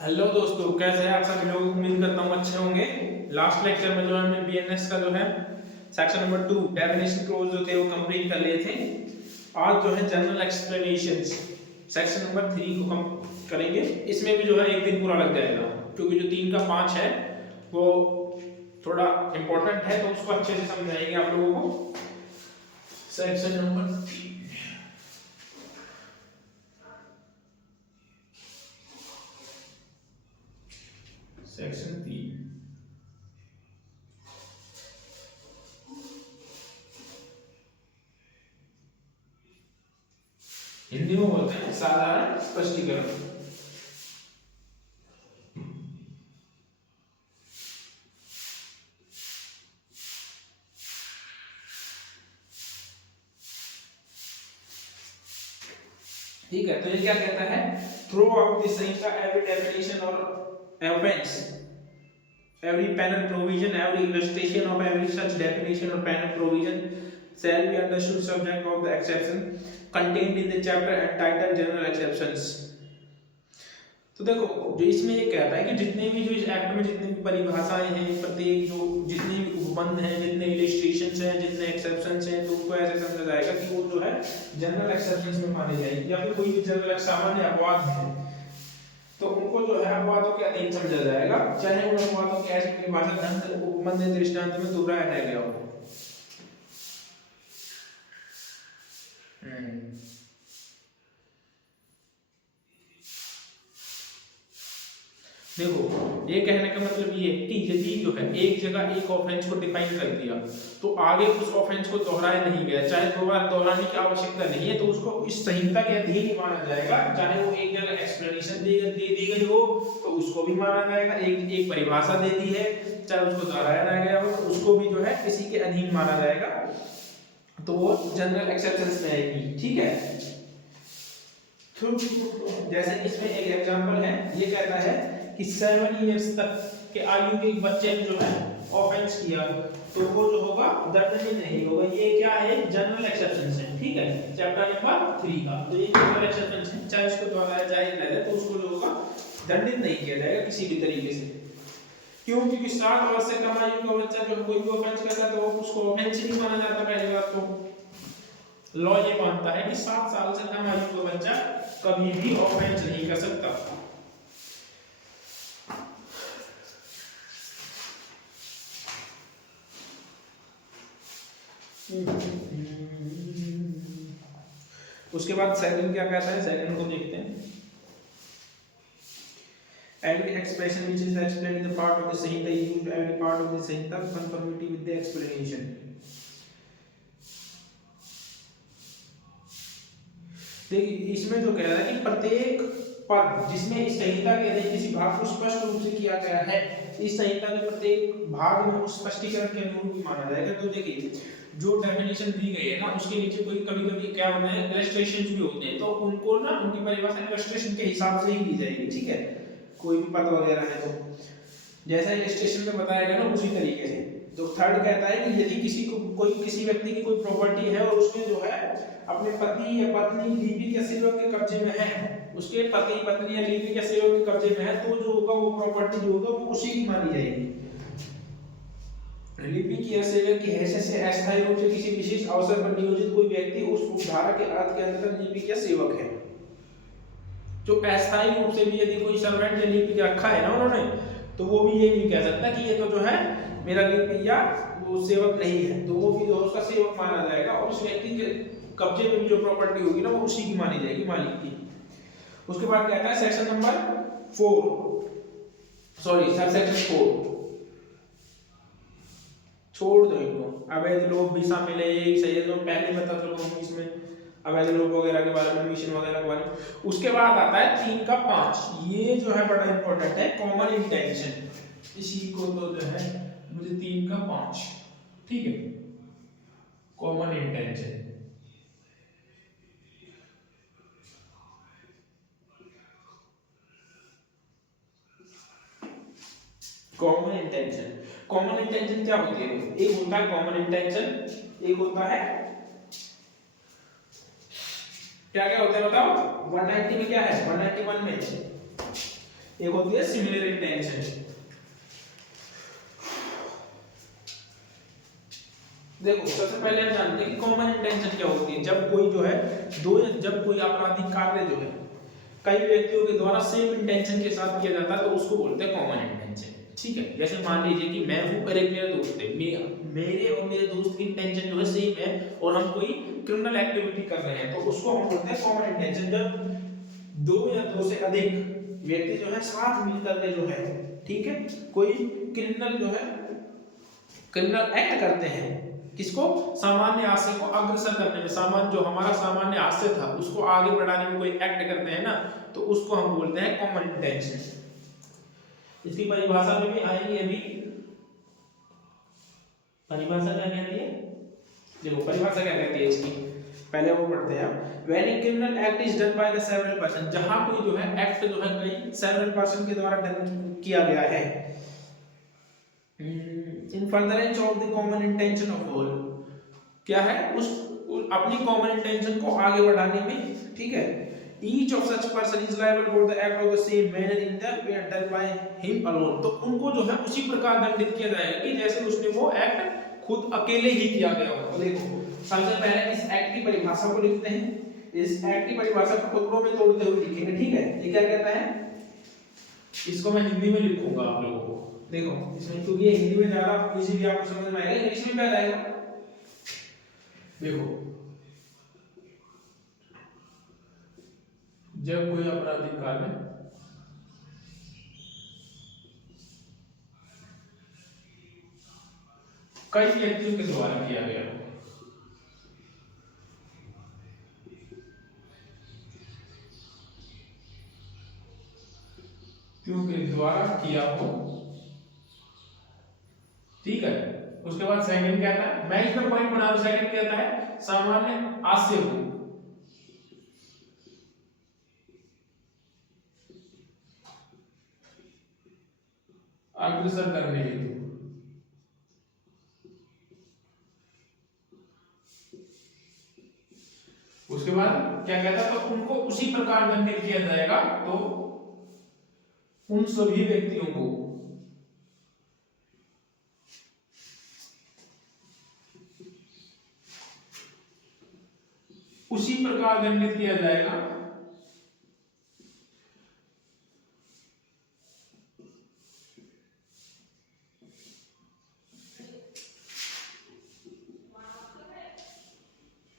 Hello दोस्तों, कैसे हैं आप सभी लोग। उम्मीद करता हूँ अच्छे होंगे। लास्ट लेक्चर में जो है हमने बीएनएस का जो है सेक्शन नंबर 2 डेफिनेशन क्लोज जो थे वो कंप्लीट कर लिए थे। आज जो है जनरल एक्सप्लेनेशंस सेक्शन नंबर 3 को हम करेंगे। इसमें भी जो है एक दिन पूरा लग जाएगा, क्योंकि जो 3 का 5 है वो थोड़ा इंपॉर्टेंट है, तो उसको अच्छे से समझाएंगे आप लोगों को। सेक्शन नंबर 3 सेक्शन 3 हिंदी में बोलते हैं साधारण स्पष्टीकरण। ठीक है, तो ये क्या कहता है, throw out the Sanhita every definition और offence, every penal provision, every illustration of every such definition or penal provision shall be understood subject of the exception contained in the chapter entitled general exceptions। तो देखो, जो इसमें ये कहता है कि जितने भी जो इस एक्ट में जितनी भी परिभाषाएं हैं, प्रत्येक जो जितने भी उपबंध हैं, जितने इलिस्ट्रेशंस हैं, जितने एक्सेप्शंस हैं, तो उनको ऐसे समझा जाएगा कि वो जो है जनरल एक्सेप्शंस में माने जाएंगे, या फिर कोई भी जनरल सामान्य अपवाद है तो उनको जो है अपवादों के अधीन समझा जाएगा, चाहे उन अपवादों की ऐसी परिभाषा ढंग उपबंध दृष्टांत में दोहराया न गया हो। देखो, ये कहने का मतलब ये कि यदि जो है एक जगह एक ऑफेंस को डिफाइन कर दिया तो आगे उस ऑफेंस को दोहराया नहीं गया, चाहे दो बार दोहराने की आवश्यकता नहीं है, तो उसको इस संहिता के अधीन ही माना जाएगा। चाहे वो एक जगह एक्सप्लेनेशन दे दी गई हो तो उसको भी माना जाएगा, एक परिभाषा दे दी है चाहे उसको दोहराया ना गया हो तो उसको भी जो है इसी के अधीन माना जाएगा, तो वो जनरल एक्सेप्शंस में आएगी। ठीक है, जैसे इसमें एक एग्जांपल है, ये कहता है कि 7 इयर्स तक के आयु के बच्चे ने जो है ऑफेंस किया तो वो जो होगा दंडनीय नहीं होगा। ये क्या है, जनरल एक्सेप्शन है। ठीक है, चैप्टर नंबर 3 का, तो ये जनरल एक्सेप्शन है, चाहे उसको दोहराया जाए ना जाए तो उसको जो होगा दंडित नहीं किया जाएगा किसी भी तरीके से। क्यों? क्योंकि 7 वर्ष से कम आयु का बच्चा जो कोई भी ऑफेंस करता है तो उसको ऑफेंस नहीं माना जाता। पहली बात तो लॉ ये मानता है कि 7 साल से कम आयु का बच्चा कभी भी ऑफेंस नहीं कर सकता। उसके बाद सेकंड क्या कहता है, सेकंड को देखते हैं। Every expression which is explained in the part of the Samhita is used every part of the Samhita conformity with the explanation। देखिए, इसमें जो कह रहा है कि प्रत्येक पद जिसमें इस संहिता के अधीन किसी भाग को स्पष्ट रूप से किया गया है, इस संहिता के प्रत्येक भाग में उस स्पष्टीकरण के अनुरूप ही माना जाएगा। तो देखिए, जो डेफिनेशन दी गई है ना, उसके नीचे कोई कभी-कभी क्या होते हैं, इलस्ट्रेशंस भी होते हैं, तो उनको ना उनकी परिभाषा इलस्ट्रेशन के हिसाब से ही दी जाएगी। ठीक है, कोई भी पद वगैरह है तो जैसा इलस्ट्रेशन में बताया गया ना उसी तरीके से। तो थर्ड कहता है कि यदि किसी व्यक्ति की कोई प्रॉपर्टी है और उसमें जो है अपने पति या पत्नी लिपिक या सेवक के कब्जे में है, उसके पति पत्नी या लिपिक या सेवक के कब्जे में है, तो जो होगा वो प्रॉपर्टी जो होगा वो उसी की मानी जाएगी। लिपिक या सेवक की हैसियत से अस्थायी रूप से किसी विशेष अवसर पर नियोजित कोई व्यक्ति उस उपधारा के अर्थ के अंतर्गत लिपिक या सेवक है। जो अस्थायी रूप से भी यदि कोई सर्वेंट या लिपिक रखा है ना उन्होंने, तो वो भी ये नहीं कह सकता कि ये तो जो है मेरा लिपिक या वो सेवक नहीं है, तो वो भी जो उसका सेवक माना जाएगा और उस व्यक्ति के कब्जे में भी जो प्रॉपर्टी होगी ना वो उसी की मानी जाएगी, मालिक की। उसके बाद कहता है सेक्शन नंबर 4, सॉरी सबसेक्शन 4, छोड़ दो इनको, अवैध लोग भी शामिल है, यही सही है। तो पहले बता चुका हूं इसमें अवैध लोग वगैरह के बारे में, मिशन वगैरह के बारे में। उसके बाद आता है 3 का 5, ये जो है बड़ा इंपॉर्टेंट है, कॉमन इंटेंशन। इसी को तो जो है मुझे 3 का 5, ठीक है, common intention. Common intention, common intention क्या होती है? एक होता है कॉमन इंटेंशन, एक होता है क्या क्या होता है बताओ। 190 में क्या है, 191 में एक होती है सिमिलर इंटेंशन। देखो सबसे पहले हम जानते हैं कि कॉमन इंटेंशन क्या होती है। जब कोई जो है जब कोई आपराधिक कार्य जो है कई व्यक्तियों के द्वारा सेम इंटेंशन के साथ किया जाता है तो उसको बोलते हैं कॉमन इंटेंशन। ठीक है, जैसे मान लीजिए कि मैं हूं और एक मेरा दोस्त है, मेरे और मेरे दोस्त की इंटेंशन जो है सेम है और हम कोई क्रिमिनल एक्टिविटी कर रहे हैं तो उसको हम बोलते हैं कॉमन इंटेंशन। जब दो या दो से अधिक व्यक्ति जो है साथ मिलकर के जो है, ठीक है, कोई क्रिमिनल जो है क्रिमिनल एक्ट करते हैं, किसको, सामान्य आशय को अग्रसर करने में, सामान्य जो हमारा सामान्य आशय था उसको आगे बढ़ाने में कोई एक्ट करते हैं ना, तो उसको हम बोलते हैं कॉमन इंटेंशन। इसकी परिभाषा में भी आएंगे अभी। परिभाषा क्या कहती है, देखो परिभाषा क्या कहती है इसकी, पहले वो पढ़ते हैं आप। When a criminal act is done by the several person, जहां कोई जो है एक्ट जो है कई several person के द्वारा डन किया गया है, in furtherance of the common intention of all, क्या है उस अपनी कॉमन इंटेंशन को आगे बढ़ाने में, ठीक है। Each of such person is liable for the act of the same manner in the way done by him alone, तो उनको जो है उसी प्रकार दंडित किया जाएगा कि जैसे उसने वो एक्ट खुद अकेले ही किया गया हो। तो देखो सबसे पहले इस एक्ट की परिभाषा को लिखते हैं। इस एक्ट की परिभाषा को टुकड़ों में तोड़ते हुए लिखेंगे, ठीक है। ये क्या कहता है, इसको मैं हिंदी में लिखूंगा आप लोगों को, देखो इसमें, क्योंकि ये हिंदी में ज्यादा इजीली आपको समझ में आएगा। इंग्लिश में क्या आएगा, देखो जब कोई आपराधिक कार्य कई व्यक्तियों के द्वारा किया गया हो, के द्वारा किया हो, ठीक है। उसके बाद सेकंड क्या था, मैं इसमें पॉइंट बना रहा हूं, सेकंड क्या है, सामान्य आशय हो, अग्रसर करने हेतु। उसके बाद क्या कहता है, तो उनको उसी प्रकार दंडित किया जाएगा, तो उन सभी व्यक्तियों को उसी प्रकार दंडित किया जाएगा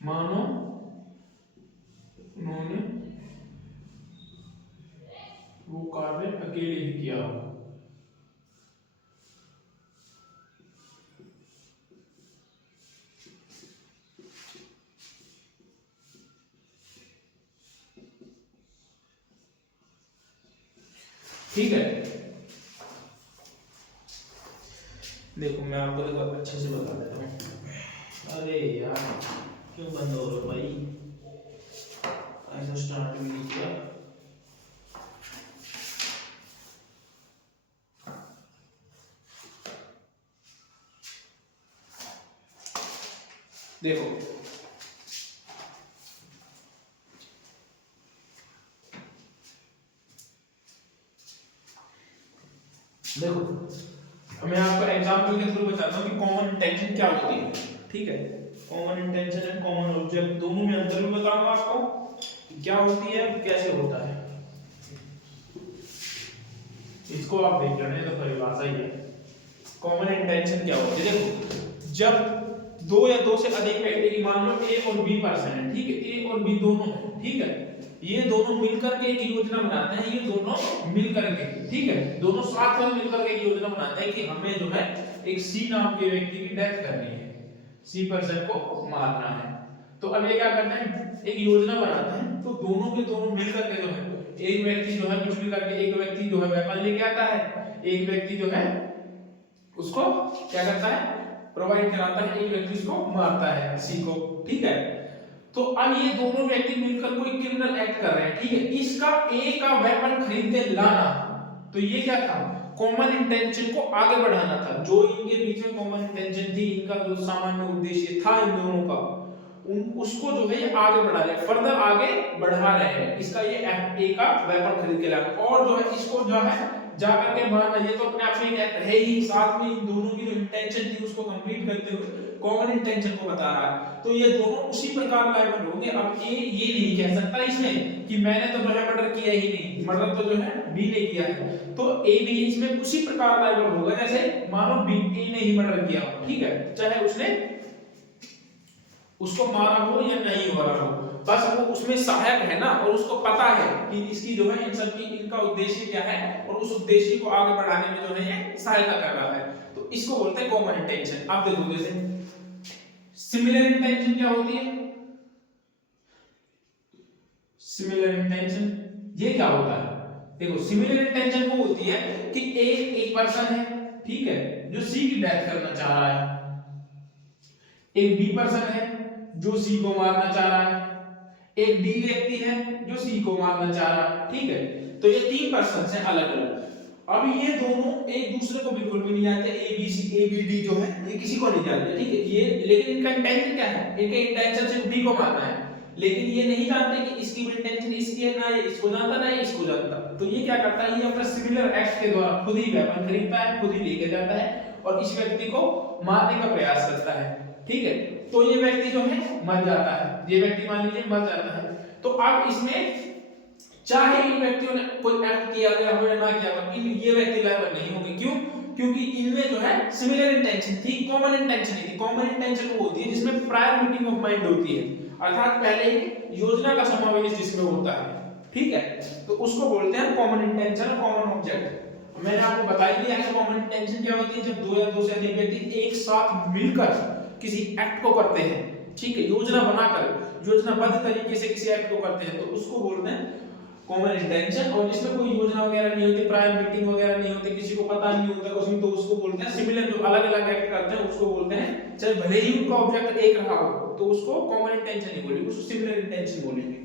मानो उन्होंने वो कार्य अकेले ही किया हो। ठीक है, देखो मैं आपको देखो अच्छे से बता देता हूँ। अरे यार क्यों बंद हो रहा भाई, ऐसा स्टार्ट भी नहीं किया। देखो देखो मैं आपको एग्जांपल के थ्रू बताता हूँ कि कॉमन इंटेंशन क्या होती है, ठीक है। Common intention and common object दोनों में अंतर भी बताऊंगा आपको क्या होती है, कैसे होता है, इसको आप देख लेना, तो परिभाषा ही है। कॉमन इंटेंशन क्या होती है, देखो जब दो या दो से अधिक व्यक्ति की, मान लो ए और बी पर्सन है, ठीक है, ए और बी दोनों है, ठीक है, ये दोनों मिलकर के एक योजना बनाते हैं, ये दोनों मिलकर के, ठीक है, दोनों साथ में मिलकर के एक योजना बनाते हैं कि हमें जो है एक सी नाम के व्यक्ति की डेथ करनी है, सी पर्सन को मारना है। तो अब ये क्या करते हैं, एक योजना बनाते हैं, तो दोनों के दोनों मिलकर के जो है, एक व्यक्ति जो है कुछ भी करके, एक व्यक्ति जो है वेपन लेके आता है, एक व्यक्ति जो है उसको क्या करता है, प्रोवाइड कराता है, एक व्यक्ति उसको मारता है सी को, ठीक है। तो अब ये दोनों व्यक्ति मिलकर कोई क्रिमिनल एक्ट कर रहे हैं, ठीक है, इसका ए का वेपन खरीद के लाना, तो ये क्या था, कॉमन इंटेंशन को आगे बढ़ाना था। जो इनके बीच में कॉमन इंटेंशन थी, इनका जो सामान्य उद्देश्य था इन दोनों का, उसको जो है ये आगे बढ़ा रहे हैं, फर्दर आगे बढ़ा रहे हैं, इसका ये ए का वेपन खरीद के लाए, और जो है इसको जो है जाकर के मारना, ये तो अपने आप में कहते है ही, साथ में इन दोनों की जो इंटेंशन थी उसको कंप्लीट करते हुए कॉमन इंटेंशन को बता रहा है, तो ये दोनों उसी प्रकार लायबल होंगे। अब ये नहीं कह सकता इसमें कि मैंने तो जो है मर्डर किया ही नहीं, मर्डर तो जो है बी ने किया है, तो ए भी इसमें उसी प्रकार लायबल होगा जैसे मानो बी ए ने ही मर्डर किया हो, ठीक है, चाहे उसने उसको मारा हो या नहीं मारा हो, बस वो उसमें सहायक है ना, और उसको पता है कि इसकी जो है इन सब की इनका उद्देश्य क्या है, और उस उद्देश्य को आगे बढ़ाने में जो है ये सहायता कर रहा है, तो इसको बोलते हैं कॉमन इंटेंशन। अब देखो जैसे सिमिलर इंटेंशन क्या होती है, सिमिलर इंटेंशन ये क्या होता है, देखो सिमिलर इंटेंशन वो होती है कि एक पर्सन है, ठीक है, जो सी की डेथ करना चाह रहा है, एक बी पर्सन है जो सी को मारना चाह रहा है, एक डी व्यक्ति है जो सी को मारना चाह रहा है, ठीक है, तो ये तीन पर्सन हैं अलग अलग। अब ये दोनों एक दूसरे को बिल्कुल भी नहीं जानते, A B C A B D जो है ये किसी को नहीं जानते, ठीक है, ये लेकिन इनका इंटेंशन क्या है, इनका इंटेंशन सिर्फ बी को मारना है, लेकिन ये नहीं जानते कि इसकी इंटेंशन इसकी है, ना ये इसको जानता ना ये इसको जानता, तो ये क्या करता है, ये अपना सिमिलर एक्ट के द्वारा खुद ही वेपन खरीदता है, खुद ही लेके जाता है और इस व्यक्ति को मारने का प्रयास करता है, ठीक है, तो ये व्यक्ति जो है मर जाता है, ये व्यक्ति मान लीजिए मर जाता है, तो अब इसमें चाहे इन व्यक्तियों ने कोई एक्ट किया गया हो या ना किया हो, इन ये व्यक्ति लायबल नहीं होंगे, क्यों, क्योंकि इनमें जो है सिमिलर इंटेंशन थी, कॉमन इंटेंशन नहीं थी। कॉमन इंटेंशन वो होती है जिसमें प्रायर मीटिंग ऑफ माइंड होती है, अर्थात पहले ही योजना का समावेश जिसमें होता है, ठीक है, तो उसको बोलते हैं कॉमन इंटेंशन, कॉमन ऑब्जेक्ट। मैंने आपको बता ही दिया है कॉमन इंटेंशन क्या होती है, जब दो या दो से अधिक व्यक्ति एक साथ मिलकर किसी एक्ट को करते हैं, ठीक है, योजना बनाकर योजनाबद्ध तरीके से किसी एक्ट को करते हैं, तो उसको बोलते हैं कॉमन इंटेंशन। और जिसमें कोई योजना वगैरह नहीं होती, प्रायर मीटिंग वगैरह नहीं होती, किसी को पता नहीं होता उसमें, तो उसको बोलते हैं सिमिलर, जो अलग अलग एक्ट करते हैं उसको बोलते हैं, चाहे भले ही उनका ऑब्जेक्ट एक रहा हो, तो उसको कॉमन इंटेंशन नहीं बोलेंगे, उसको सिमिलर इंटेंशन बोलेंगे।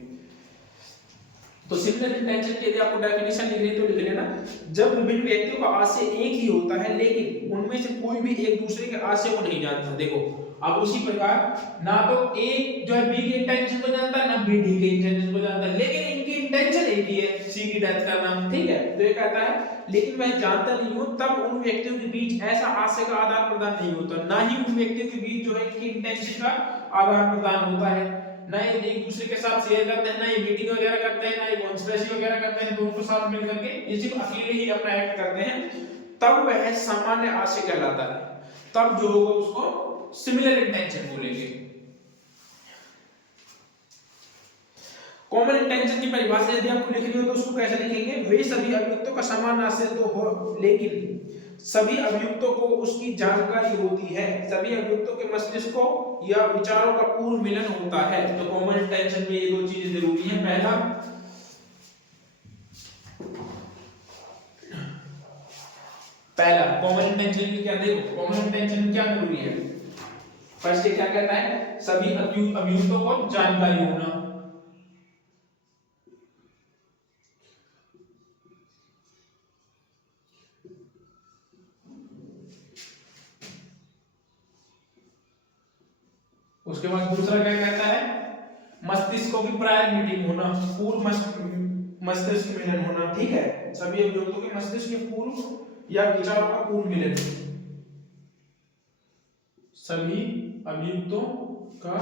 तो सिमिलर इंटेंशन के लिए आपको डेफिनेशन लिखनी है तो लिख लेना, जब विभिन्न व्यक्तियों का आशय एक ही होता है लेकिन उनमें से कोई भी एक दूसरे के आशय को नहीं जानता। देखो अब उसी प्रकार ना तो ए जो है बी के इंटेंशन को जानता है, ना बी डी के इंटेंशन को जानता है, लेकिन इनकी इंटेंशन एक ही है, सी की डेथ करना, ठीक है, तो ये कहता है लेकिन मैं जानता नहीं हूं, तब उन व्यक्तियों के बीच ऐसा आशय का आदान प्रदान नहीं होता, ना ही उन व्यक्तियों के बीच जो है इनकी इंटेंशन का आदान प्रदान होता है, ना ये एक दूसरे के साथ शेयर करते हैं, ना ये मीटिंग वगैरह करते हैं, ना ये कॉन्स्पिरेसी वगैरह करते हैं, दोनों को साथ मिल करके ये सिर्फ अकेले ही अपना एक्ट करते हैं, तब वह सामान्य आशय कहलाता है, तब जो होगा उसको सिमिलर इंटेंशन बोलेंगे। कॉमन इंटेंशन की परिभाषा यदि आपको लिखनी हो तो उसको कैसे लिखेंगे, वे सभी अभियुक्तों का समान आशय तो हो लेकिन सभी अभियुक्तों को उसकी जानकारी होती है, सभी अभियुक्तों के मस्तिष्क को या विचारों का पूर्ण मिलन होता है। तो कॉमन इंटेंशन में ये दो चीजें जरूरी हैं, पहला कॉमन इंटेंशन की क्या, देखो कॉमन इंटेंशन क्या जरूरी है, फर्स्ट क्या कहता है, सभी अभियुक्तों को जानकारी होना, उसके बाद दूसरा क्या कहता है, मस्तिष्क को भी प्रायर मीटिंग होना, पूर्व मस्तिष्क मिलन होना, ठीक है, सभी अभियुक्तों के मस्तिष्क के पूर्व या विचारों का पूर्व मिलन, सभी अभियुक्तों का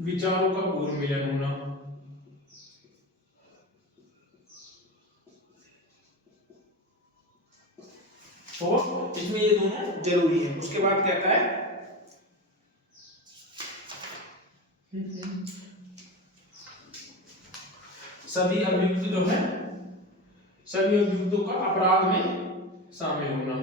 विचारों का पूर्व मिलन होना, तो इसमें ये दोनों जरूरी है। उसके बाद कहता है सभी अभियुक्त जो है सभी अभियुक्तों का अपराध में शामिल होना,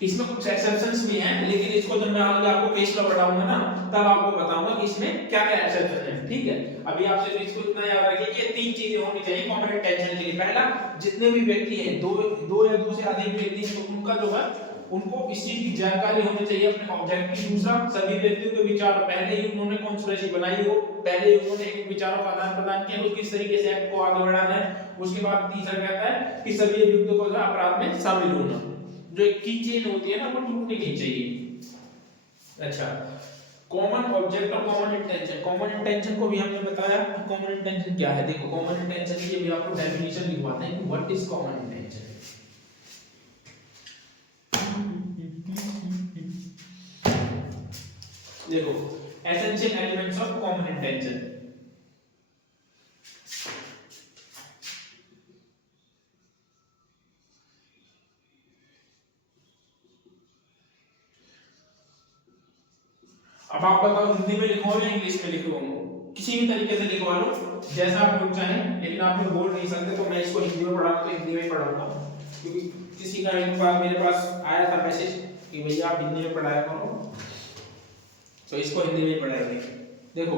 इसमें कुछ एक्सेप्शंस भी हैं, लेकिन इसको जब मैं आगे आपको केस लॉ पढ़ाऊंगा ना तब आपको बताऊंगा कि इसमें क्या क्या एक्सेप्शन है, ठीक है। अभी आपसे इसको इतना याद रखिए कि ये तीन चीजें होनी चाहिए कॉमन इंटेंशन के लिए। पहला, जितने भी व्यक्ति हैं, दो या दो से अधिक व्यक्ति हैं, तो उनका जो है उनको इस चीज की जानकारी होनी चाहिए अपने ऑब्जेक्ट की। दूसरा, सभी व्यक्तियों के विचार पहले ही उन्होंने कॉन्स्पिरेसी बनाई हो, पहले ही उन्होंने एक विचारों का आदान प्रदान किया हो, किस तरीके से एक्ट को आगे बढ़ाना है। उसके बाद तीसरा कहता है कि सभी अभियुक्तों को अपराध में शामिल होना, जो एक की चेन होती है ना, वो टूटनी नहीं चाहिए। अच्छा, कॉमन ऑब्जेक्ट और कॉमन इंटेंशन। कॉमन इंटेंशन को भी हमने बताया कि कॉमन इंटेंशन क्या है। देखो कॉमन इंटेंशन की भी आपको डेफिनेशन लिखवाते हैं कि व्हाट इज कॉमन इंटेंशन। देखो essential elements of common intention. अब आप बताओ हिंदी में लिखो या इंग्लिश में लिखो, किसी भी तरीके से लिखवा लो जैसा आप लोग चाहें, लेकिन आप लोग बोल नहीं सकते तो मैं इसको हिंदी में पढ़ाऊंगा तो हिंदी में ही पढ़ाऊंगा, क्योंकि किसी का एक बार मेरे पास आया था मैसेज कि भैया आप हिंदी में पढ़ाया करो, तो इसको हिंदी में ही पढ़ाएंगे। देखो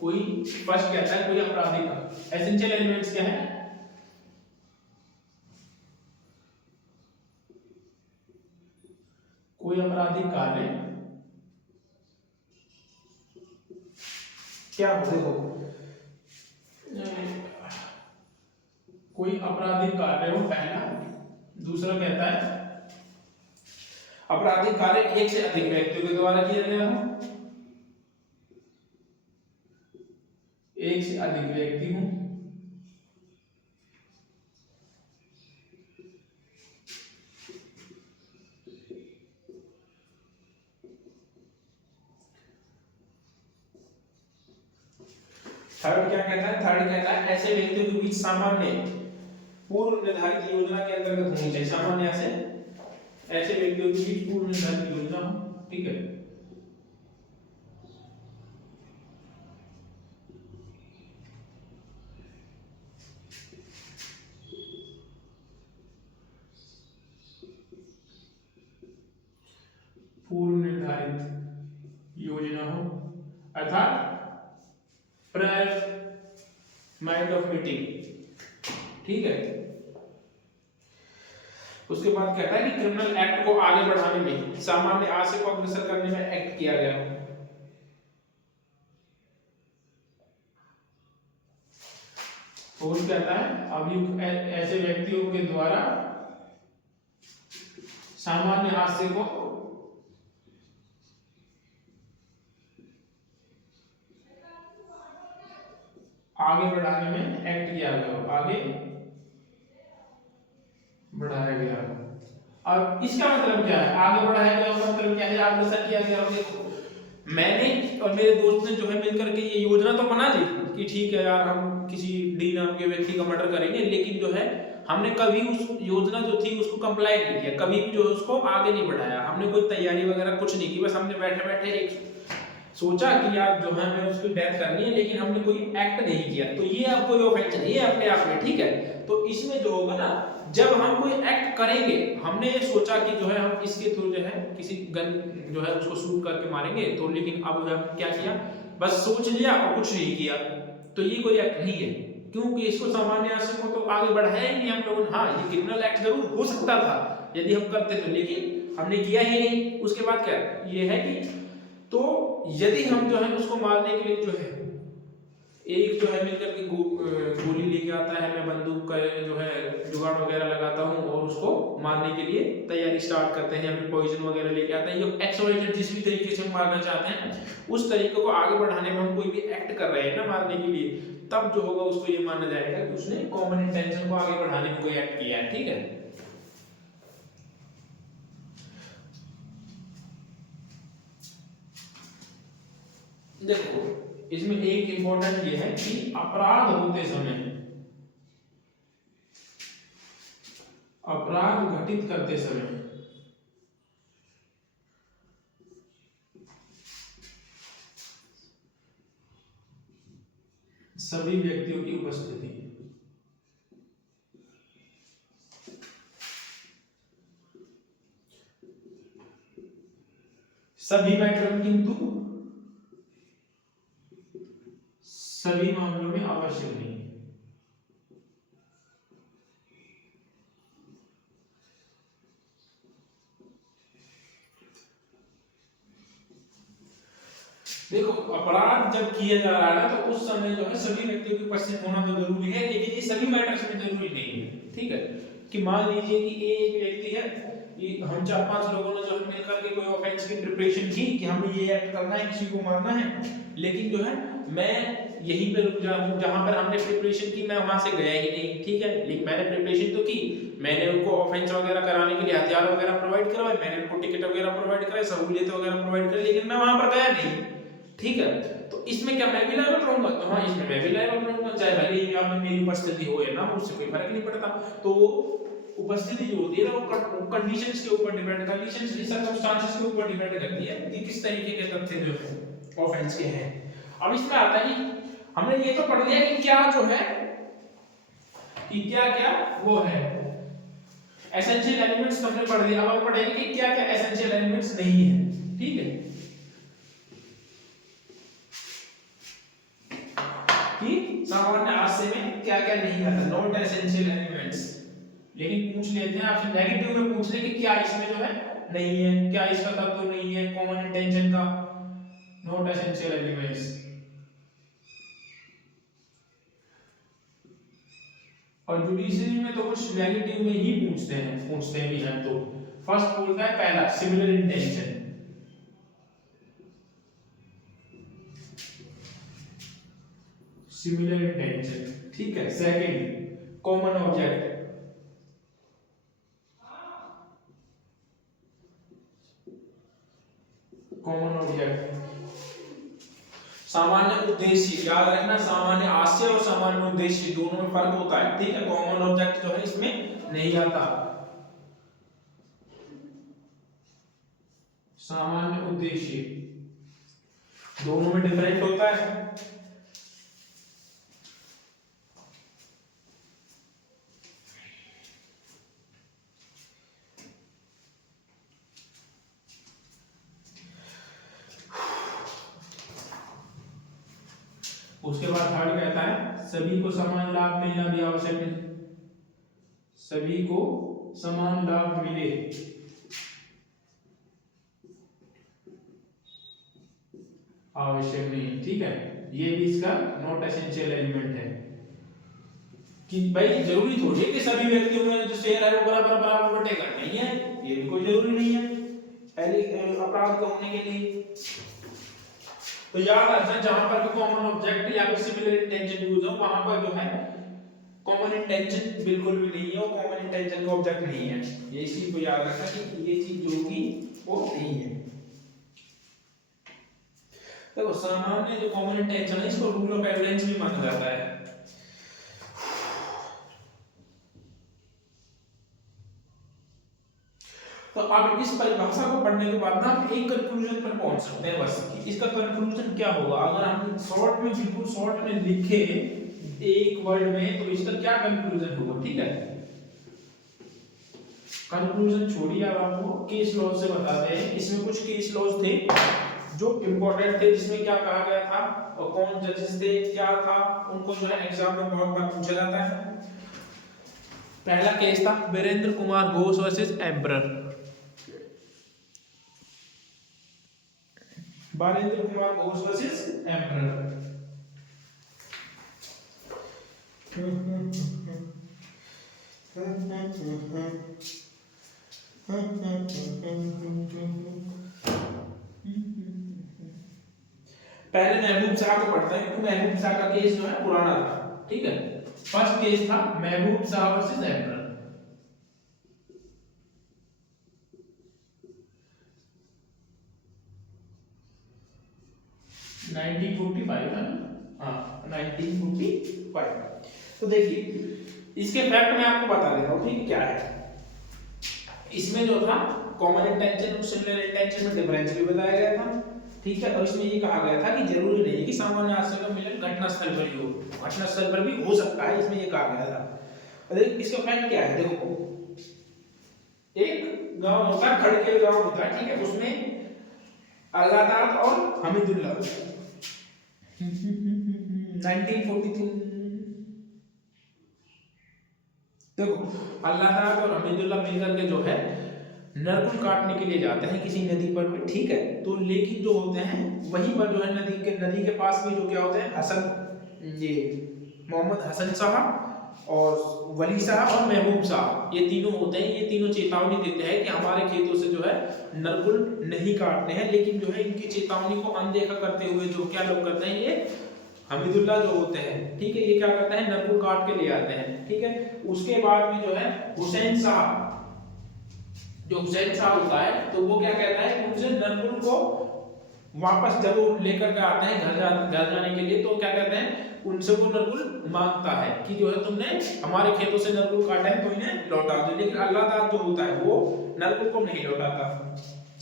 कोई फर्स्ट कहता है कोई आपराधिक का एसेंशियल एलिमेंट्स क्या है, कोई आपराधिक कार्य क्या हो। देखो कोई आपराधिक कार्य हो पहला। दूसरा कहता है आपराधिक कार्य एक से अधिक व्यक्तियों के द्वारा किया गया हो, एक से अधिक व्यक्ति हो, थर्ड क्या कहता है, थर्ड कहता है ऐसे व्यक्तियों के बीच सामान्य पूर्व निर्धारित योजना के अंतर्गत होनी चाहिए। सामान्य से ऐसे व्यक्तियों के बीच पूर्व निर्धारित योजना हो, ठीक है। पूर्व निर्धारित योजना हो अर्थात प्रायर माइंड ऑफ मीटिंग, ठीक है। उसके बाद कहता है कि क्रिमिनल एक्ट को आगे बढ़ाने में सामान्य आशय को अग्रसर करने में एक्ट किया गया हो। और कहता है अभियुक्त ऐसे व्यक्तियों के द्वारा सामान्य आशय को आगे बढ़ाने में एक्ट किया गया हो, आगे बढ़ाया गया हो। अब इसका मतलब क्या है, आगे बढ़ाया गया हो मतलब क्या है, अग्रसर किया गया हो। देखो मैंने और मेरे दोस्त ने जो है मिलकर के ये योजना तो बना ली कि ठीक है यार हम किसी डी नाम के व्यक्ति का मर्डर करेंगे, लेकिन जो है हमने कभी उस योजना जो थी उसको कंप्लाई नहीं किया, कभी भी जो है उसको आगे नहीं बढ़ाया, हमने कोई तैयारी वगैरह कुछ नहीं की, बस हमने बैठे बैठे एक सोचा कि यार जो है हमें उसकी डेथ करनी है, लेकिन हमने कोई एक्ट नहीं किया। तो ये अब कोई ऑफेंस नहीं है अपने आप में, ठीक है। तो इसमें जो होगा ना, जब हम कोई एक्ट करेंगे, हमने ये सोचा कि जो है हम इसके थ्रू जो है किसी गन जो है उसको शूट करके मारेंगे, तो लेकिन अब हम क्या किया, बस सोच लिया और कुछ नहीं किया, तो ये कोई एक्ट नहीं है, क्योंकि इसको सामान्य आशय को तो आगे बढ़ाया ही नहीं हम लोगों ने। हाँ ये क्रिमिनल एक्ट जरूर हो सकता था यदि हम करते तो, लेकिन हमने किया ही नहीं। उसके बाद क्या ये है कि तो यदि हम जो है उसको मारने के लिए जो है एक जो है मिलकर के गोली लेके आता है, मैं बंदूक का जो है जुगाड़ वगैरह लगाता हूँ और उसको मारने के लिए तैयारी स्टार्ट करते हैं, या फिर पॉइजन वगैरह लेके आते हैं, जो एक्सवाइजेड जिस भी तरीके से हम मारना चाहते हैं उस तरीके को आगे बढ़ाने में हम कोई भी एक्ट कर रहे हैं ना मारने के लिए, तब जो होगा उसको ये माना जाएगा कि उसने कॉमन इंटेंशन को आगे बढ़ाने में कोई एक्ट किया है, ठीक है। देखो इसमें एक इंपॉर्टेंट ये है कि अपराध होते समय, अपराध घटित करते समय सभी व्यक्तियों की उपस्थिति, सभी मैटर में किंतु सभी मामलों में आवश्यक नहीं। देखो, अपराध जब किया जा रहा है ना तो उस समय जो है सभी व्यक्तियों की उपस्थित होना तो जरूरी है, लेकिन ये सभी मैटर्स में जरूरी नहीं है। ठीक है, कि मान लीजिए कि एक व्यक्ति है, ये हम 4-5 लोगों ने जो है मिलकर के कोई ऑफेंस की प्रिपरेशन की कि हमें ये एक्ट करना है, किसी को मारना है, लेकिन जो है मैं यहीं पे रुक जाऊं, जहां पर हमने प्रिपरेशन की मैं वहां से गया ही नहीं। ठीक है, लेकिन मैंने प्रिपरेशन तो की, मैंने उनको ऑफेंस वगैरह कराने के लिए हथियार वगैरह प्रोवाइड करवाए, मैंने उनको टिकट वगैरह प्रोवाइड कराए, सहूलियत वगैरह प्रोवाइड करी, लेकिन मैं वहां पर गया नहीं। ठीक है, तो इसमें क्या मैं भी लायबल रहूंगा? तो हाँ, इसमें मैं भी लायबल रहूंगा, चाहे भले ही यहाँ में मेरी उपस्थिति हो या ना हो, उससे कोई फर्क नहीं पड़ता। तो उपस्थिति जो होती है ना वो कंडीशंस के ऊपर डिपेंड, कंडीशंस सर्कमस्टेंसेस के ऊपर डिपेंड करती है कि किस तरीके के तथ्य जो है ऑफेंस के हैं। अब इसमें आता है कि हमने ये तो पढ़ लिया कि क्या जो है कि क्या क्या वो है एसेंशियल एलिमेंट्स, हमने पढ़ लिया। अब हम पढ़ेंगे कि क्या क्या एसेंशियल एलिमेंट्स नहीं है। ठीक है, कि सामान्य आशय में क्या क्या नहीं आता, नॉट एसेंशियल एलिमेंट्स। लेकिन पूछ लेते हैं आपसे नेगेटिव में, पूछ ले कि क्या इसमें जो है नहीं है, क्या इसका तत्व नहीं है कॉमन इंटेंशन का, नॉट एसेंशियल एलिमेंट्स। और जुडिशरी में तो कुछ नेगेटिव में ही पूछते भी हैं। तो फर्स्ट बोलता है पहला सिमिलर इंटेंशन, सिमिलर इंटेंशन। ठीक है, second common object, common object. सामान्य उद्देश्य, याद रखना सामान्य आशय और सामान्य उद्देश्य दोनों में फर्क होता है। ठीक है, कॉमन ऑब्जेक्ट जो है इसमें नहीं आता। सामान्य उद्देश्य दोनों में डिफरेंट होता है। उसके बाद थर्ड कहता है सभी को समान लाभ मिलना भी आवश्यक है, सभी को समान लाभ मिले आवश्यक नहीं। ठीक है, ये भी इसका नॉट एसेंशियल एलिमेंट है कि भाई जरूरी थोड़ी है कि सभी व्यक्तियों में जो शेयर है वो बराबर बराबर बटेगा, नहीं है, ये भी कोई जरूरी नहीं है अपराध को होने के लिए। तो याद रखना जहां पर भी कॉमन ऑब्जेक्ट या फिर सिमिलर इंटेंशन यूज हो वहां पर जो है कॉमन इंटेंशन बिल्कुल भी नहीं है, वो कॉमन इंटेंशन का ऑब्जेक्ट नहीं है। ये चीज को याद रखना कि ये चीज जो होगी वो नहीं है। देखो, सामान्य जो कॉमन इंटेंशन है इसको रूल ऑफ एविडेंस भी माना जाता है। तो आप इस परिभाषा को पढ़ने के बाद ना आप एक कंक्लूजन पर पहुंच सकते हैं बस कि इसका कंक्लूजन क्या होगा। अगर हम शॉर्ट में, बिल्कुल शॉर्ट में लिखे एक वर्ड में, तो इसका क्या कंक्लूजन होगा। ठीक है, कंक्लूजन छोड़िए, अब आपको केस लॉ से बताते हैं। इसमें कुछ केस लॉज थे जो इंपॉर्टेंट थे, जिसमें क्या कहा गया था और कौन जजेस थे, क्या था, उनको जो है एग्जाम में बहुत बार पूछा जाता है। पहला केस था Virendra Kumar Ghosh versus emperor, Virendra Kumar Ghosh versus emperor. पहले महबूब शाह को पढ़ते हैं क्योंकि महबूब शाह का केस जो है पुराना था। ठीक है, फर्स्ट केस था महबूब शाह वर्सेस एम्परर। 1945 है ना, हाँ 1945। तो देखिए इसके फैक्ट मैं आपको बता देता हूँ। ठीक, क्या है इसमें जो था कॉमन इंटेंशन और सिमिलर इंटेंशन में डिफरेंस भी बताया गया था। ठीक है, और इसमें ये कहा गया था कि जरूरी नहीं है कि सामान्य आशय का मिलन घटनास्थल पर ही हो, घटनास्थल पर भी हो सकता है, इसमें ये कहा गया था। और देखिए इसका फैक्ट क्या है, देखो एक गांव होता है, खड़केल गांव होता है। ठीक है, उसमें अल्लाहदाद और हमीदुल्लाह 1942। देखो अल्लाहदाद और हमीदुल्लाह मिलकर के जो है नरकुल काटने के लिए जाते हैं किसी नदी पर में, ठीक है। तो लेकिन जो होते हैं वहीं पर जो है नदी के पास में जो क्या होते हैं, हसन, ये मोहम्मद हसन साहब और वली साहब और महबूब साहब, ये तीनों होते हैं। ये तीनों चेतावनी देते हैं कि हमारे खेतों से जो है नरकुल नहीं काटने हैं। लेकिन जो है इनकी चेतावनी को अनदेखा करते हुए जो क्या लोग करते हैं, ये हमीदुल्लाह जो होते हैं, ठीक है, ये क्या करते हैं, नरकुल काट के ले आते हैं, ठीक है। उसके बाद में जो है हुसैन साहब, जो हुसैन साहब होता है, तो वो क्या कहता है, उनसे नरकुल को वापस जब वो लेकर के आते हैं घर जाने के लिए, तो क्या कहते हैं, उनसे वो नरकुल मांगता है कि जो है तुमने हमारे खेतों से नरकुल काटा है तो इन्हें लौटा दो। लेकिन अल्लाह ताला जो होता है वो नरकुल को नहीं लौटाता,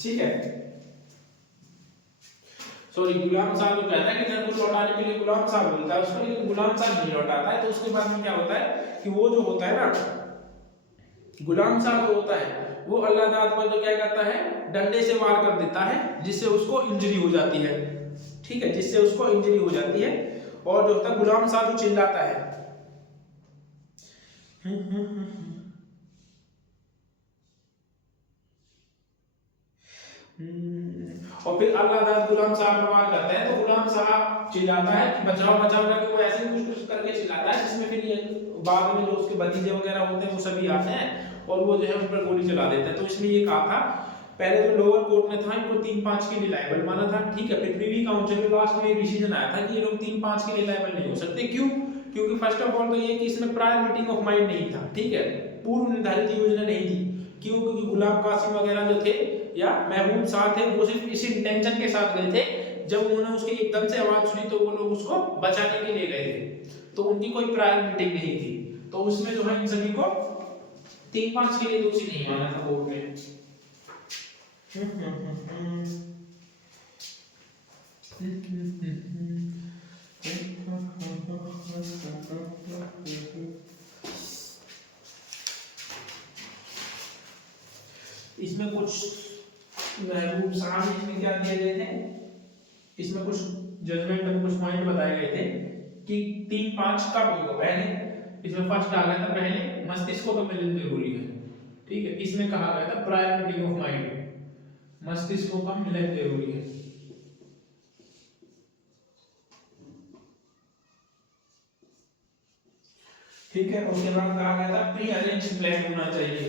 ठीक है। सॉरी, गुलाम साहब जो कहता है कि नरकुल लौटाने के लिए गुलाम साहब बोलता है उसको, लेकिन गुलाम साहब नहीं लौटाता है। तो उसके बाद में क्या होता है कि वो जो होता है ना, गुलाम साहब जो होता है वो अल्लाह ताला पर जो क्या करता है, डंडे से वार कर देता है, जिससे उसको इंजरी हो जाती है, ठीक है, जिससे उसको इंजरी हो जाती है। और जो होता है गुलाम साहब जो चिल्लाता है, और फिर अल्लाह ताला गुलाम साहब पर वार करते हैं, तो गुलाम साहब चिल्लाता है कि बचाओ बचाओ करके, वो ऐसे कुछ कुछ करके चिल्लाता है, जिसमें फिर ये बाद में जो उसके भतीजे वगैरह होते हैं वो सभी आते हैं और वो जो है उन पर गोली चला देते हैं। तो इसमें ये कहा था, पहले तो लोअर कोर्ट ने था इनको 3-5 के लिए लायबल माना था, ठीक है। फिर प्रीवी काउंसिल में लास्ट में डिसीजन आया था कि ये लोग 3-5 के लिए लायबल नहीं हो सकते। क्यों? क्योंकि फर्स्ट ऑफ ऑल तो ये कि इसमें प्रायर मीटिंग ऑफ माइंड नहीं था, ठीक है, पूर्व निर्धारित योजना नहीं थी। क्यों? क्योंकि गुलाम कासिम वगैरह जो थे या महबूब साहब थे, वो सिर्फ इस इंटेंशन के साथ गए थे, जब उन्होंने उसकी एकदम से आवाज सुनी तो वो लोग उसको बचाने के लिए गए थे, तो उनकी कोई प्रायर मीटिंग नहीं थी। तो उसमें जो है इन सभी को 3-5 के लिए दोषी नहीं माना था कोर्ट ने। इसमें कुछ महबूब साहब इसमें क्या दिए गए थे, इसमें कुछ जजमेंट में कुछ पॉइंट बताए गए थे कि 3-5 कब होगा। पहले इसमें फर्स्ट आ गया था, पहले मस्तिष्क को मिलन जरूरी है, ठीक है। इसमें कहा गया था प्रायर मीटिंग ऑफ माइंड, मस्तिष्क का मिलन जरूरी है, ठीक है। उसके बाद कहा गया था प्री अरेंज प्लान होना चाहिए,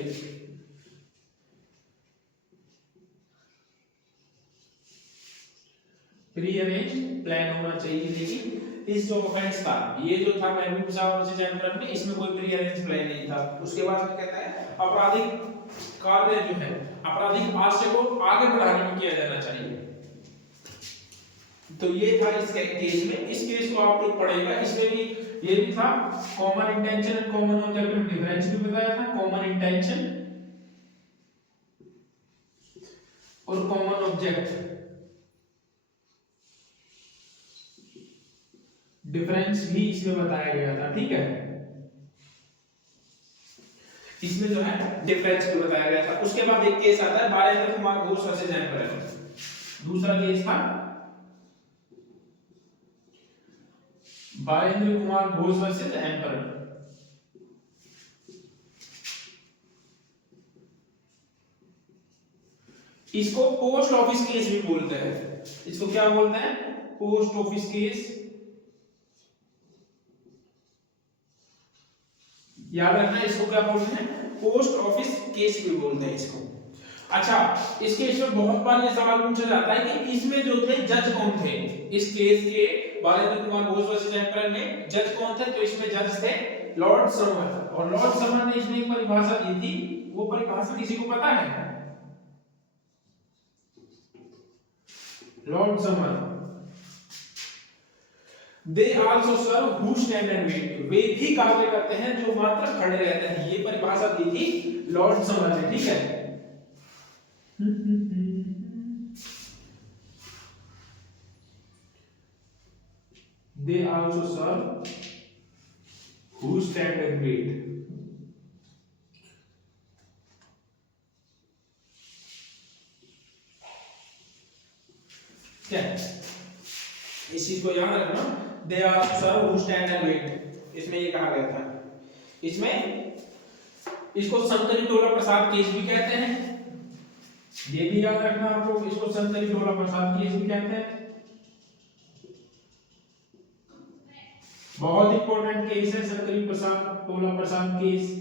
प्री अरेंज प्लान होना चाहिए। लेकिन इस जो ऑफेंस था, ये जो था महबूब साहब वर्सेस एम्परर में, इसमें कोई प्री अरेंज प्लान नहीं था। उसके बाद में कहता है आपराधिक कार्य जो है, आपराधिक आशय को आगे बढ़ाने में किया जाना चाहिए। तो ये था इस केस में। इस केस को आप लोग पढ़ेगा, इसमें भी ये भी था common intention and common objective difference भी बताया था, कॉमन इंटेंशन और कॉमन ऑब्जेक्ट डिफरेंस भी इसमें बताया गया था, ठीक है। इसमें जो है डिफरेंस भी बताया गया था। उसके बाद एक केस आता है बालेंद्र कुमार घोष वर्सेस एम्परर, दूसरा केस था बालेंद्र कुमार घोष वर्सेस एम्परर। इसको पोस्ट ऑफिस केस भी बोलते हैं। इसको क्या बोलते हैं? पोस्ट ऑफिस केस, याद रखना। इसको क्या बोलते हैं? पोस्ट ऑफिस केस भी बोलते हैं इसको। अच्छा, इस केस में बहुत बार ये सवाल पूछा जाता है कि इसमें जो थे जज कौन थे। इस केस के बालेंद्र कुमार घोष वर्सेस एम्परर में जज कौन थे? तो इसमें जज थे लॉर्ड समर, और लॉर्ड समर ने इसमें एक परिभाषा दी थी। वो परिभाषा किसी को पता है? Lord Sumner, they also serve who stand and wait, वे भी कार्य करते हैं जो मात्र खड़े रहते हैं। ये परिभाषा दी थी लॉर्ड समर ने, ठीक है। They also serve who stand and wait. क्या इस चीज को याद रखना, they are serve who stand and wait, इसमें ये कहा गया था। इसमें इसको शंकरी टोला प्रसाद केस भी कहते हैं, ये भी याद रखना आपको, इसको संतरी टोला प्रसाद केस भी कहते हैं। बहुत इंपॉर्टेंट केस है संतरी प्रसाद टोला प्रसाद केस।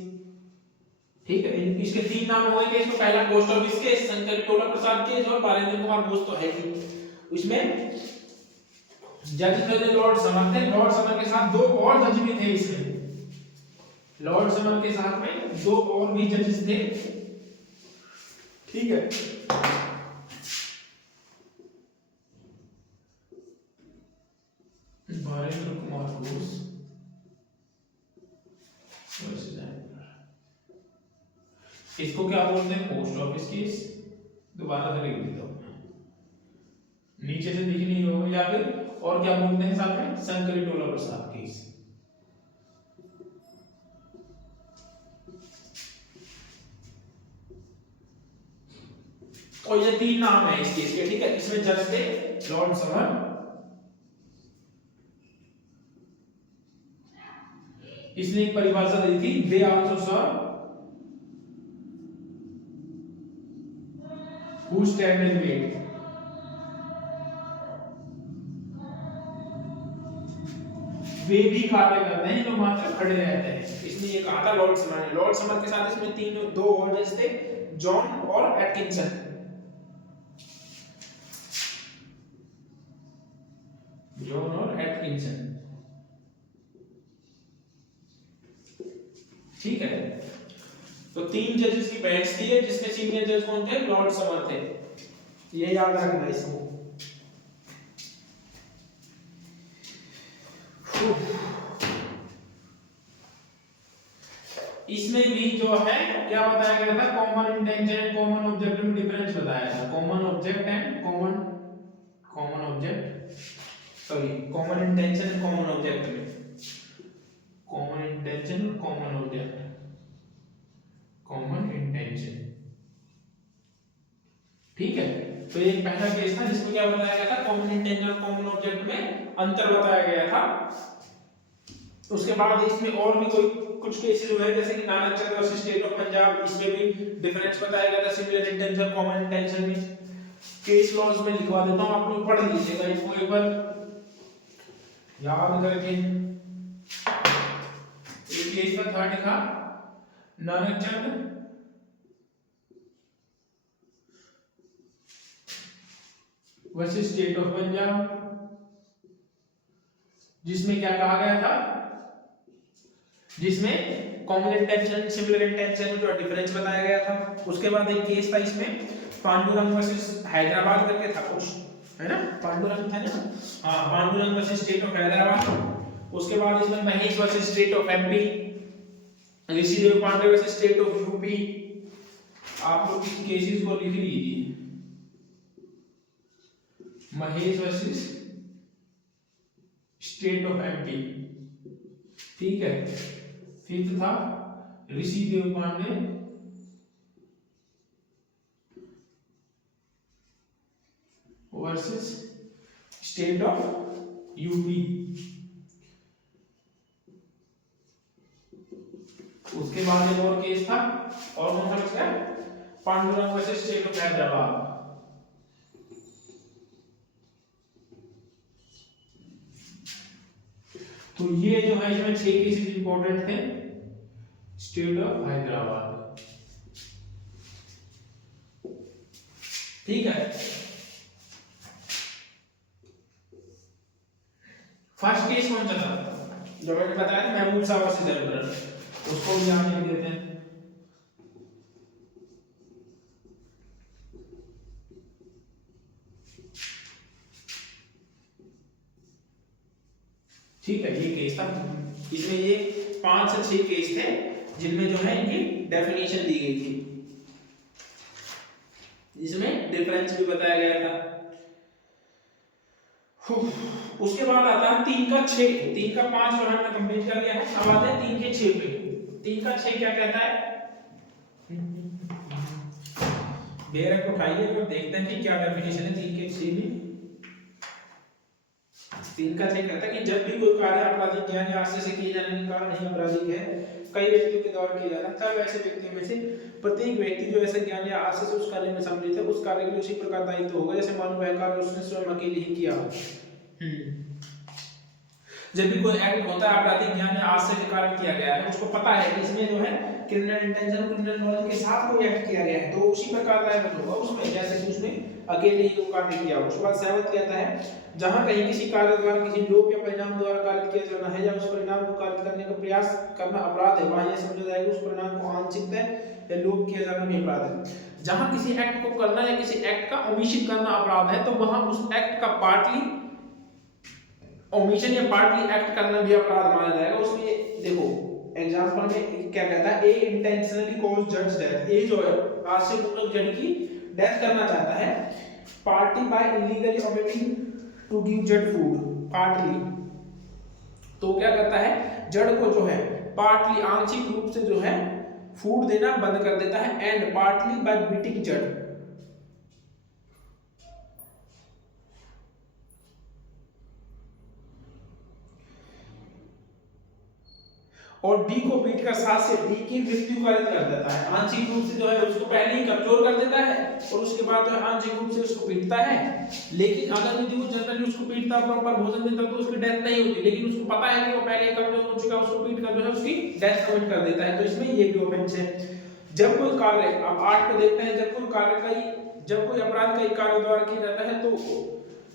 ठीक है, इसके 3 नाम हुए केस में, पहला पोस्ट ऑफिस केस, संतरी टोला प्रसाद केस और बालेंद्र कुमार बोस तो है ही। इसमें जज थे लॉर्ड समर थे, लॉर्ड समर के साथ 2 और जज भी थे इसमें। लॉर्ड समर के साथ में 2 और भी जजेस थे। ठीक है, बालेंद्र कुमार बोस इसको क्या बोलते हैं, पोस्ट ऑफिस केस। दोबारा से लिख देता हूं, नीचे से दिख नहीं होगा, या फिर और क्या बोलते हैं साथ में, संतरी टोला प्रसाद केस। और ये 3 नाम है इस केस के। ठीक है, इसमें जज थे लॉर्ड समर, इसने एक परिभाषा दी थी, they also serve who stand and wait. वे भी कार्य करते हैं जो मात्र खड़े रहते हैं, इसने ये कहा था लॉर्ड समर ने। लॉर्ड समर के साथ इसमें 2 और जज थे, जॉन और एटकिंसन। जॉन और एटकिंसन। ठीक है, तो 3 जजेस की बेंच थी है, जिसमें सीनियर जज कौन थे, लॉर्ड समर थे। ये याद रखना इसको। इसमें भी जो है क्या बताया गया था, common intention and common object में डिफरेंस बताया था। Common object and common object, sorry common intention and common object में, कॉमन इंटेंशन और कॉमन ऑब्जेक्ट, कॉमन इंटेंशन। ठीक है, तो ये पहला केस था जिसमें क्या बताया गया था, कॉमन इंटेंशन और कॉमन ऑब्जेक्ट में अंतर बताया गया था। उसके बाद इसमें और भी कोई कुछ केसेस हुए, जैसे कि Nanakchand versus state of Punjab, इसमें भी डिफरेंस बताया गया था सिमिलर इंटेंशन कॉमन इंटेंशन में। केस लॉज में लिखवा देता हूं, आप लोग पढ़ लीजिएगा इसको एक बार याद करके। एक केस का थर्ड था Nanakchand versus state of Punjab, जिसमें क्या कहा गया था, जिसमें कॉमन इंटेंशन सिमिलर इंटेंशन में जो डिफरेंस बताया गया था। उसके बाद एक केस था इसमें पांडुरंग वर्सेस हैदराबाद करके था कुछ, है ना, पांडुरंग था ना, हाँ, Pandurang versus state of Hyderabad. उसके बाद इसमें Mahesh versus state of MP, Rishidev Pandey versus state of UP. आप लोग इस केसेस को लिख लीजिए, Mahesh versus state of MP. ठीक है, फिफ्थ था Rishidev Pandey versus state of UP. उसके बाद एक और केस था, और कौन सा बच गया, Pandurang versus state of Hyderabad. तो ये जो है इसमें 6 केसेस इंपॉर्टेंट थे स्टेट ऑफ हैदराबाद। ठीक है, फर्स्ट केस कौन सा था, जो मैंने बताया था महमूद शाह वर्सेस एल्बर, उसको भी यहाँ लिख देते हैं। ठीक है, ये केस था, इसमें ये 5 से 6 केस थे जिनमें जो है इनकी डेफिनेशन दी गई थी, जिसमें डिफरेंस भी बताया गया था। उसके बाद आता है 3 का 6, 3 का 5 जो हमने कंप्लीट कर लिया है। अब आते हैं 3 के 6 पे। 3 का 6 क्या कहता है, बेरक उठाइए और देखते हैं कि क्या डेफिनेशन है 3 के 6 में। 3 का चेक करता है कि जब भी कोई कार्य आपराधिक ज्ञान या आशय से किए जाने के कारण नहीं आपराधिक है, कई व्यक्तियों के द्वारा किया जाता है, तब ऐसे व्यक्तियों में से प्रत्येक व्यक्ति जो ऐसे ज्ञान या आशय से उस कार्य में सम्मिलित है, उस कार्य के लिए उसी प्रकार दायित्व होगा जैसे मानो वह कार्य उसने स्वयं अकेले ही किया हो। जब भी कोई एक्ट होता है आपराधिक ज्ञान या आशय के कारण किया गया है, उसको पता है कि इसमें जो है क्रिमिनल इंटेंशन क्रिमिनल नॉलेज के साथ कोई एक्ट किया गया है, तो उसी प्रकार का एक्ट होगा उसमें, जैसे कि उसमें अकेले ही वो कार्य किया। उसके बाद 7 कहता है जहां कहीं किसी कार्य द्वारा किसी लोक या परिणाम द्वारा कार्य किया जाना है या उस परिणाम को कार्य करने का प्रयास करना अपराध है, वहां यह समझा जाएगा उस परिणाम को आंशिकतः या लोप किया जाना भी अपराध है। जहां किसी एक्ट को करना या किसी एक्ट का ओमिशन करना अपराध है, तो वहां उस एक्ट का पार्टली ओमिशन या पार्टली एक्ट करना भी अपराध माना जाएगा। उसमें देखो एग्जांपल में क्या कहता है, ए इंटेंशनली कॉज जज डेथ, ए जो है आशयपूर्वक जज की डेथ करना चाहता है, party by illegally omitting to give जज फूड, पार्टली तो क्या करता है जड़ को जो है पार्टली आंशिक रूप से जो है फूड देना बंद कर देता है, एंड पार्टली बाय बीटिंग जड़। और डी को बीट कर साथ से डी की मृत्यु कारित कर देता है, आंशिक रूप से जो है उसको पहले ही कमजोर कर देता है और उसके बाद जो है आंशिक रूप से उसको पीटता है। लेकिन अगर यदि वो जनरली उसको पीटता प्रॉपर भोजन देता तो उसकी डेथ नहीं होती, लेकिन उसको पता है कि वो पहले ही कमजोर हो चुका है, उसको पीट कर जो है उसकी डेथ कमिट कर देता है। तो इसमें ये भी ऑफेंस है। जब कोई कार्य, अब 8 को देखते हैं, जब कोई अपराध का कार्य द्वारा किया जाता है तो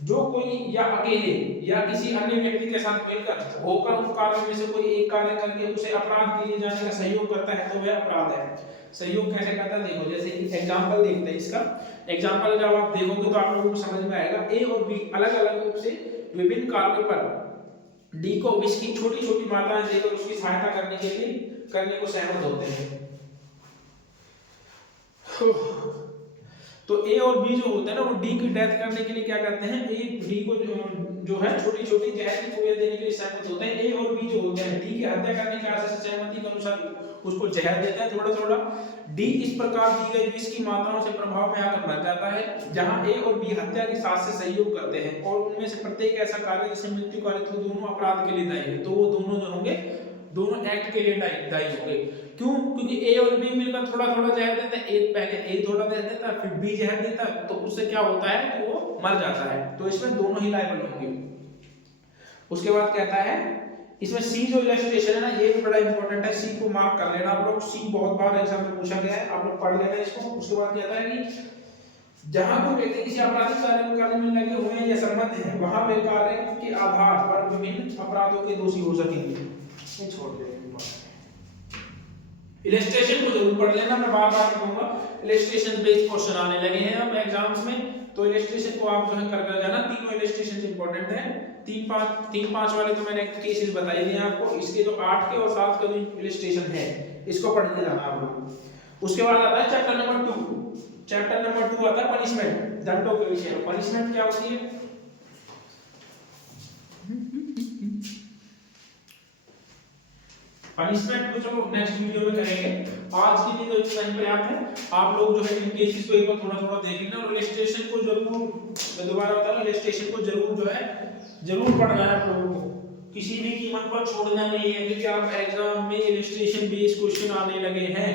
जो कोई या अकेले या किसी अन्य व्यक्ति के साथ मिलकर होकर उस कार्य में से कोई एक कार्य करके उसे अपराध के लिए जाने का सहयोग करता है तो वह अपराध है। सहयोग कैसे करता है देखो, जैसे कि एग्जांपल देखते हैं इसका। एग्जांपल जब आप देखोगे तो आप लोगों को समझ में आएगा। ए और बी अलग अलग रूप से विभिन्न कार्यों पर डी को विष की छोटी छोटी मात्राएं देकर उसकी सहायता करने को सहमत होते हैं। तो ए और बी जो होते हैं ना, वो डी की डेथ करने के लिए क्या करते हैं, ए डी को जो है छोटी छोटी जहर की गोलियां देने के लिए सहमत होते हैं। ए और बी जो होते हैं डी की हत्या करने के आशय से सहमति के अनुसार उसको जहर देते हैं थोड़ा थोड़ा। डी इस प्रकार दी गई विष की मात्राओं से प्रभाव में आकर मर जाता है। जहां ए और बी हत्या के साथ से सहयोग करते हैं और उनमें से प्रत्येक ऐसा कार्य जिससे मृत्यु कारित हो दोनों अपराध के लिए दायी है, तो वो दोनों जो होंगे दोनों एक्ट के लिए दायी होंगे। क्यों? क्योंकि ए और बी मिलकर थोड़ा थोड़ा जहर देता है, पहले ए थोड़ा जहर देता है फिर बी जहर देता है, तो उससे क्या होता है कि वो मर जाता है। तो इसमें दोनों ही लायबल होंगे। उसके बाद कहता है इसमें सी जो इलस्ट्रेशन है ना, ये भी बड़ा इंपॉर्टेंट है, सी को मार्क कर लेना आप लोग। सी बहुत बार एग्जाम में पूछा गया है, आप लोग पढ़ लेना इसको। उसके बाद कहता है कि जहां कोई व्यक्ति किसी आपराधिक कार्य को करने में लगे हुए हैं या संबंध है, वहां वे कार्य के आधार पर विभिन्न अपराधों के दोषी हो सकेंगे। ये छोड़ देंगे। इलस्ट्रेशन को जरूर पढ़ लेना, मैं बार-बार कहूंगा इलस्ट्रेशन बेस्ड क्वेश्चन आने लगे हैं अब एग्जाम्स में, तो इलस्ट्रेशन को आप जो है कर जाना। तीनों इलस्ट्रेशन इंपॉर्टेंट है। 3-5 वाले तो मैंने केसेस बताए दिए आपको। इसके जो 8 के और 7 के जो इलस्ट्रेशन है इसको पढ़ने जाना आप लोग। उसके बाद आता है चैप्टर नंबर 2। चैप्टर नंबर 2 आता है पनिशमेंट, दंडों के विषय में। पनिशमेंट क्या होती है? पनिशमेंट को चलो नेक्स्ट वीडियो में करेंगे। आज के लिए तो इतना ही पर्याप्त है। आप लोग जो है इन केसेस को एक बार थोड़ा थोड़ा देख लेना और इलस्ट्रेशन को जरूर, मैं दोबारा बता रहा हूं, इलस्ट्रेशन को जरूर जो है जरूर पढ़ना है आप लोगों को, किसी भी कीमत पर छोड़ना नहीं है, क्योंकि आप एग्जाम में इलस्ट्रेशन बेस्ड क्वेश्चन आने लगे हैं।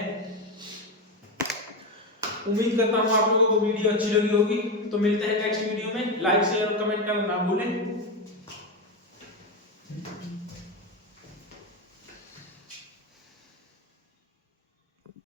उम्मीद करता हूं आप लोगों को वीडियो अच्छी लगी होगी। तो मिलते हैं नेक्स्ट वीडियो में। लाइक शेयर और कमेंट करना ना भूलें।